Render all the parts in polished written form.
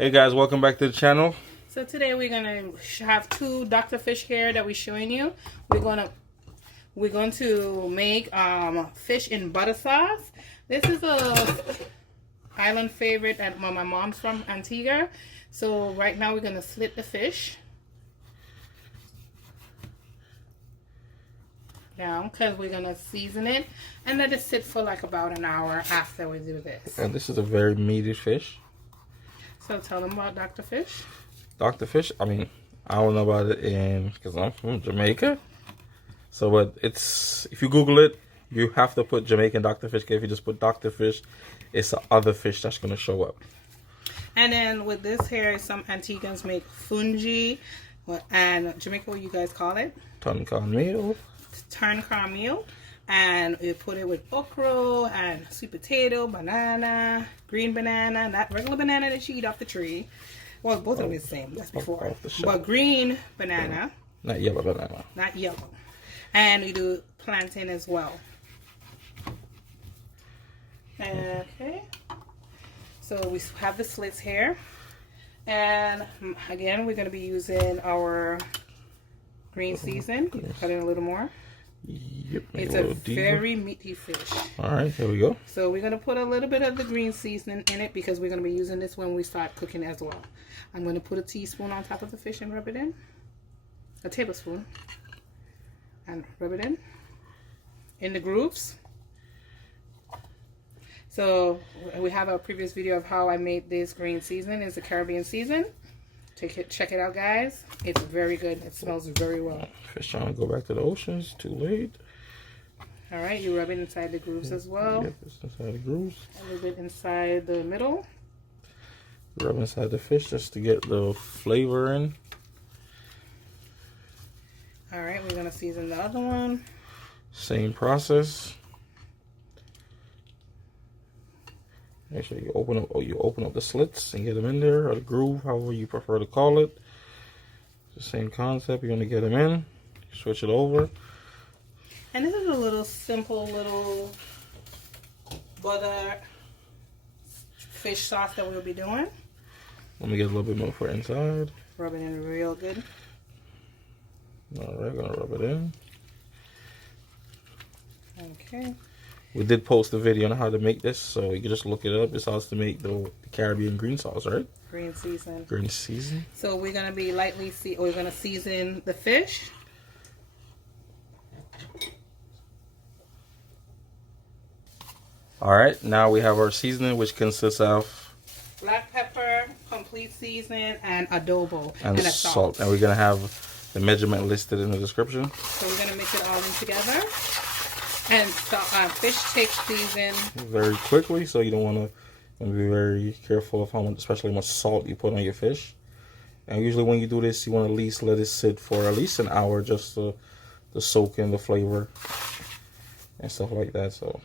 Hey guys, welcome back to the channel. So today we're gonna have two Dr. Fish here that we're showing you. We're going to make fish in butter sauce. This is a island favorite at my mom's from Antigua. So right now we're gonna slit the fish down because we're gonna season it and let it sit for like about an hour after we do this. And this is a very meaty fish. So tell them about Dr. Fish. Dr. Fish, I mean, I don't know about it because I'm from Jamaica. So, but it's, if you Google it, you have to put Jamaican Dr. Fish. If you just put Dr. Fish, it's the other fish that's going to show up. And then with this here, some Antiguans make fungi. And Jamaica, what you guys call it? Ton cornmeal. Turn cornmeal. And we put it with okra and sweet potato, banana, green banana, not regular banana that you eat off the tree. Well, both of them are the same. That's before. But green banana. Not yellow banana. Not yellow. And we do plantain as well. Okay. So we have the slits here. And again, we're going to be using our green season. Cut in a little more. Yep, it's a very meaty fish. All right, here we go. So we're going to put a little bit of the green seasoning in it because we're going to be using this when we start cooking as well. I'm going to put a teaspoon on top of the fish and rub it in. A tablespoon. And rub it in the grooves. So we have a previous video of how I made this green seasoning. It's a Caribbean season. Check it out, guys. It's very good. It smells very well. Fish trying to go back to the oceans. Too late. All right, you rub it inside the grooves as well. Yep, it's inside the grooves. A little bit inside the middle. Rub inside the fish just to get the flavor in. All right, we're gonna season the other one. Same process. Make sure you open up the slits and get them in there, or the groove, however you prefer to call it. It's the same concept. You're gonna get them in, switch it over. And this is a little simple little butter fish sauce that we'll be doing. Let me get a little bit more for inside. Rub it in real good. All right, gonna rub it in. Okay. We did post a video on how to make this, so you can just look it up. It's how to make the Caribbean green sauce, right? Green season. Green season. So we're gonna be we're gonna season the fish. All right, now we have our seasoning, which consists of black pepper, complete seasoning, and adobo and salt. And we're gonna have the measurement listed in the description. So we're gonna mix it all in together. And so, fish takes season very quickly, so you don't want to be very careful of how much, especially how much salt you put on your fish. And usually when you do this, you want to at least let it sit for at least an hour just to soak in the flavor and stuff like that. So.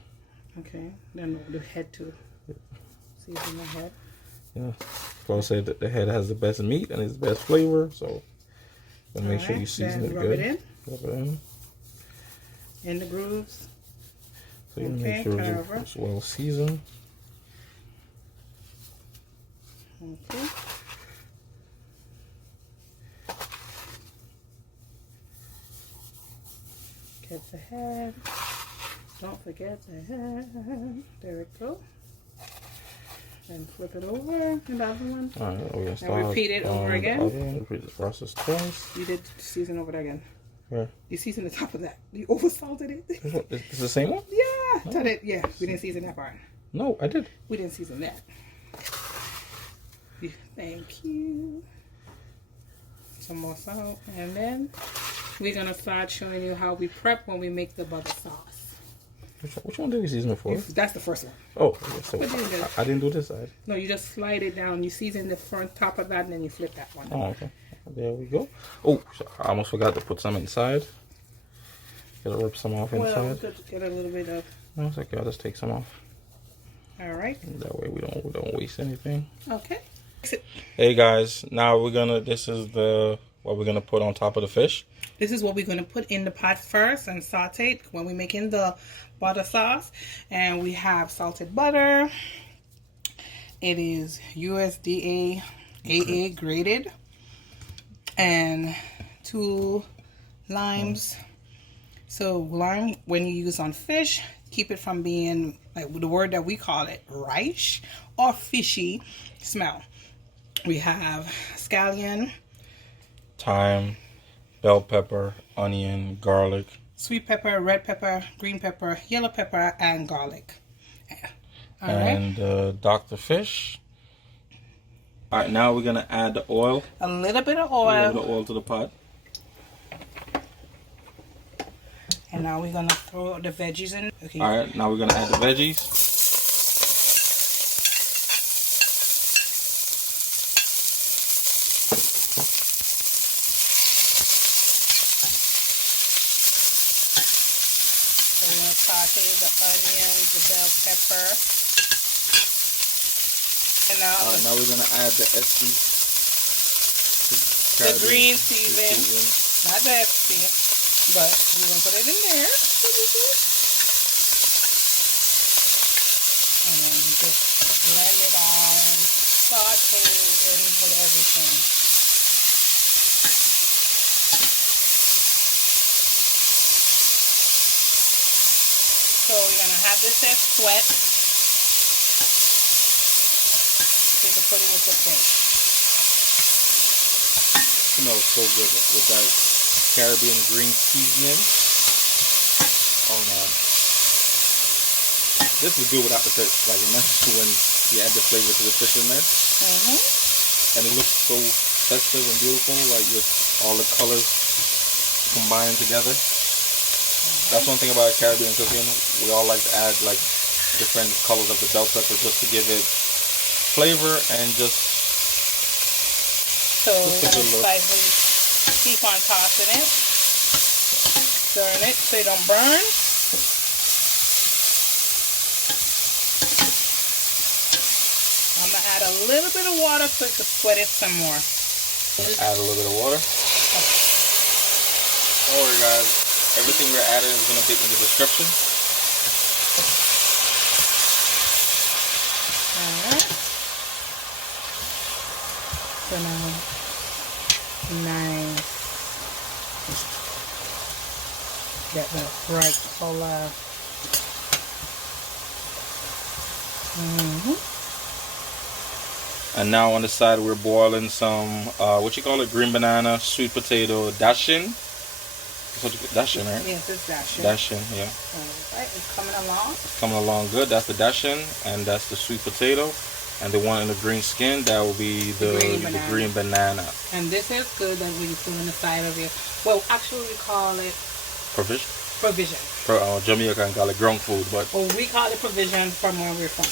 Okay, then the head too. Season the head. Yeah, so I said that the head has the best meat and it's the best flavor, so make sure you season it good. Rub it in. In the grooves. So you make sure it's well seasoned. Okay. Get the head. Don't forget the head. There we go. And flip it over. And the other one. All right, we're gonna start. And repeat it over again. Repeat the process twice. You did season over there again. Where? You seasoned the top of that. You over salted it. It's the same one? Yeah. No. Yeah, we didn't season that part. No, I did. We didn't season that. Thank you. Some more salt. And then we're going to start showing you how we prep when we make the butter sauce. Which one did we season it for? That's the first one. Oh, okay, so I didn't do this side. No, you just slide it down. You season the front top of that and then you flip that one. Oh, okay. There we go. Oh, I almost forgot to put some inside. Gotta rip some off inside. Well, get a little bit of. No, it's okay. I'll just take some off. All right. That way we don't waste anything. Okay. Hey guys, now this is what we're gonna put on top of the fish. This is what we're gonna put in the pot first and saute it when we're making the butter sauce. And we have salted butter. It is USDA AA grated, and 2 limes. So lime, when you use on fish, keep it from being like the word that we call it, rice or fishy smell. We have scallion, thyme, bell pepper, onion, garlic, sweet pepper, red pepper, green pepper, yellow pepper, and garlic. All and Dr. Fish. All right, now we're gonna add the oil. A little bit of A little oil. bit of oil to the pot. And now we're gonna throw the veggies in. Okay. All right, now we're gonna add the veggies. So we're gonna saute the onions, the bell pepper, and now we're gonna add the SC. The green season, not the FC, but we're gonna put it in there. And then just blend it on, saute in with everything. So we're gonna have this as sweat. So you can put it with the fish. Smells so good with that Caribbean green seasoning. Oh man, this is good without the fish. Like imagine when you add the flavor to the fish in there, and it looks so festive and beautiful. Like with all the colors combined together. That's one thing about Caribbean cooking. We all like to add like different colors of the bell pepper just to give it flavor and just. So we're going to slightly keep on tossing it, stirring it so it don't burn. I'm going to add a little bit of water so it can sweat it some more. Add a little bit of water. Don't worry guys, everything we're adding is going to be in the description. Alright. So now, nice. Get that bright color. And now on the side we're boiling some, what you call it, green banana, sweet potato, dashin. That's what you call dashin, right? Yes, it's dashin. Dashin, yeah. Alright, it's coming along. It's coming along good. That's the dashin, and that's the sweet potato. And the one in the green skin, that will be the green banana. And this is good that we put on the side of it. Well, actually we call it Provision? provision. Jamaica can call it ground food, but... Well, we call it provision from where we're from.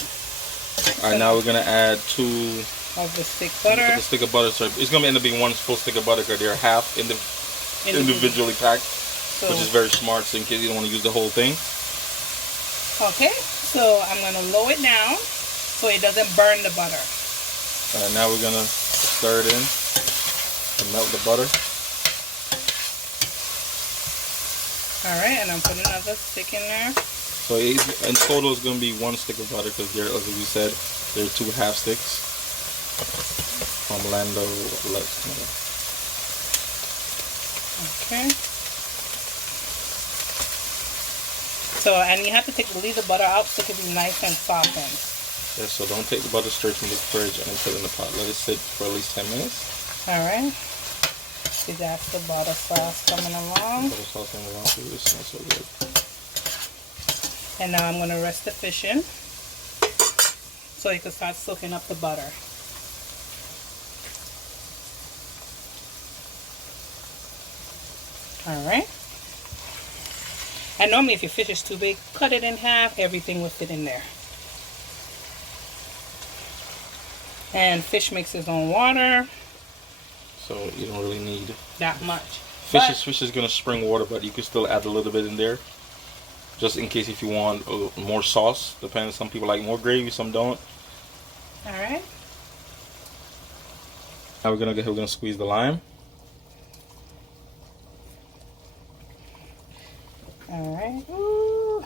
Alright, now we're going to add 2... of the stick butter. The stick of butter. So it's going to end up being 1 full stick of butter because they're half individually packed, so, which is very smart, so in case you don't want to use the whole thing. Okay, so I'm going to lower it down so it doesn't burn the butter. Alright, now we're going to stir it in and melt the butter. Alright, and I'm putting another stick in there. So in total it's going to be 1 stick of butter because there, as we said, there are 2 half sticks from Lando. Okay. So, and you have to leave the butter out so it can be nice and softened. Yeah, so don't take the butter straight from the fridge and put it in the pot. Let it sit for at least 10 minutes. Alright. See, that's the butter sauce coming along. Butter sauce coming along too. It smells so good. And now I'm going to rest the fish in so you can start soaking up the butter. Alright. And normally if your fish is too big, cut it in half. Everything will fit in there. And fish makes its own water. So you don't really need that much. Fish is going to spring water, but you can still add a little bit in there. Just in case if you want more sauce. Depends. Some people like more gravy, some don't. Alright. Now we're gonna squeeze the lime. Alright. We're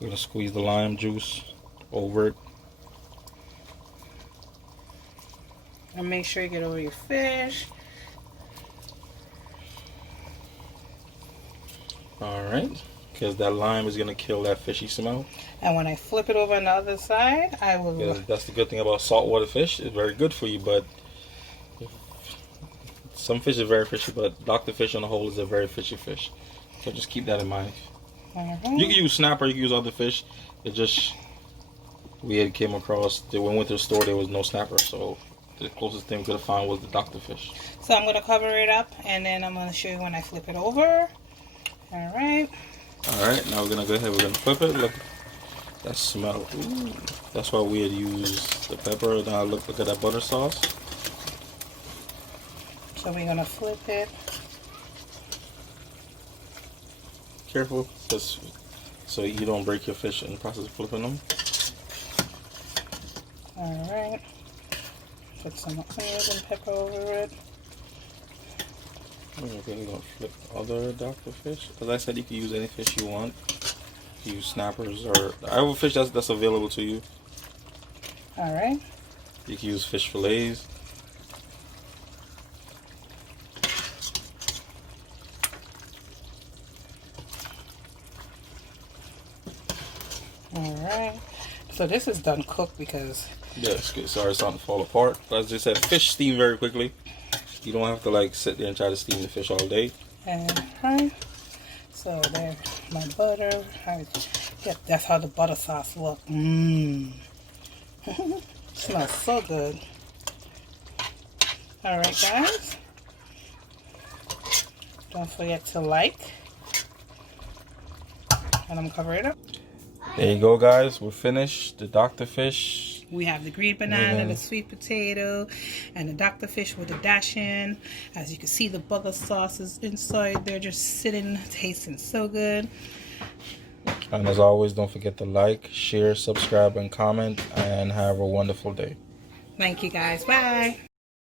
gonna squeeze the lime juice over it. And make sure you get over your fish. Alright. Because that lime is going to kill that fishy smell. And when I flip it over on the other side, I will... Yeah, that's the good thing about saltwater fish. It's very good for you, but some fish are very fishy, but Dr. Fish on the whole is a very fishy fish. So just keep that in mind. You can use snapper, you can use other fish. It just, we had came across, when we went to the store, there was no snapper, so the closest thing we could have found was the Dr. Fish. So I'm going to cover it up, and then I'm going to show you when I flip it over. Alright. Alright, now we're going to go ahead, we're going to flip it. Look, that smell. Ooh, that's why we had used the pepper. Now look at that butter sauce. So we're going to flip it. Careful, so you don't break your fish in the process of flipping them. Alright. Put some onions and pepper over it. Okay, we're going to flip other Dr. Fish. As I said, you can use any fish you want. You can use snappers or I have a fish that's available to you. Alright. You can use fish fillets. Alright. So this is done cooked because... Yes, good. Sorry, it's starting to fall apart. But as I said, fish steam very quickly. You don't have to like sit there and try to steam the fish all day. Alright. So there's my butter. Yep, that's how the butter sauce looks. Mmm. Smells so good. Alright guys. Don't forget to like. And I'm gonna cover it up. There you go, guys. We're finished. The Dr. Fish. We have the green banana, the sweet potato, and the Dr. Fish with the dash in. As you can see, the butter sauce is inside. They're just sitting, tasting so good. And as always, don't forget to like, share, subscribe, and comment. And have a wonderful day. Thank you guys. Bye.